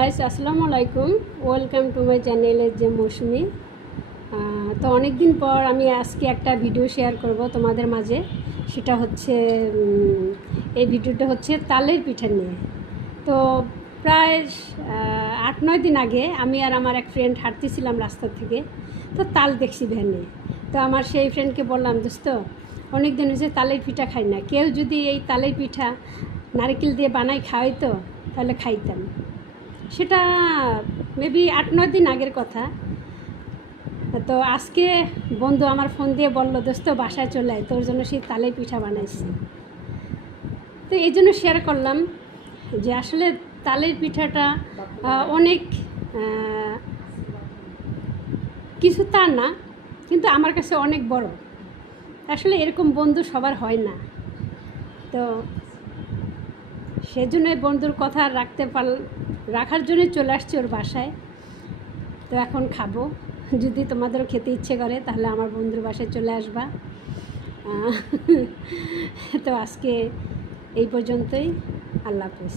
Guys আসসালামু আলাইকুম, welcome to my চ্যানেলের যে মৌসুমি। তো অনেক দিন পর আমি আজকে একটা ভিডিও শেয়ার করব তোমাদের মাঝে। সেটা হচ্ছে এই ভিডিওটা হচ্ছে তালের পিঠা নিয়ে। তো প্রায় 8-9 দিন আগে আমি আর আমার এক ফ্রেন্ড হাঁটতেছিলাম রাস্তা থেকে। তো তাল দেখছি ভ্যানে। তো আমার সেই ফ্রেন্ডকে বললাম, দোস্ত অনেক দিন হয়েছে তালের পিঠা খাই না, কেউ যদি এই তালের পিঠা নারকেল দিয়ে বানাই খাওয়াইতো তাহলে খাইতাম। সেটা মেবি 8-9 দিন আগের কথা। তো আজকে বন্ধু আমার ফোন দিয়ে বললো, দোস্ত বাসায় চলে আয়, তোর জন্য সেই তালের পিঠা বানাইছি। তো এই জন্য শেয়ার করলাম যে আসলে তালের পিঠাটা অনেক কিছু তা না, কিন্তু আমার কাছে অনেক বড়। আসলে এরকম বন্ধু সবার হয় না। তো সেজন্য বন্ধুর কথা রাখার জন্য চলে আসছি ওর বাসায়। তো এখন খাবো। যদি তোমাদেরও খেতে ইচ্ছে করে তাহলে আমার বন্ধুর বাসায় চলে আসবা। তো আজকে এই পর্যন্তই। আল্লাহ হাফেজ।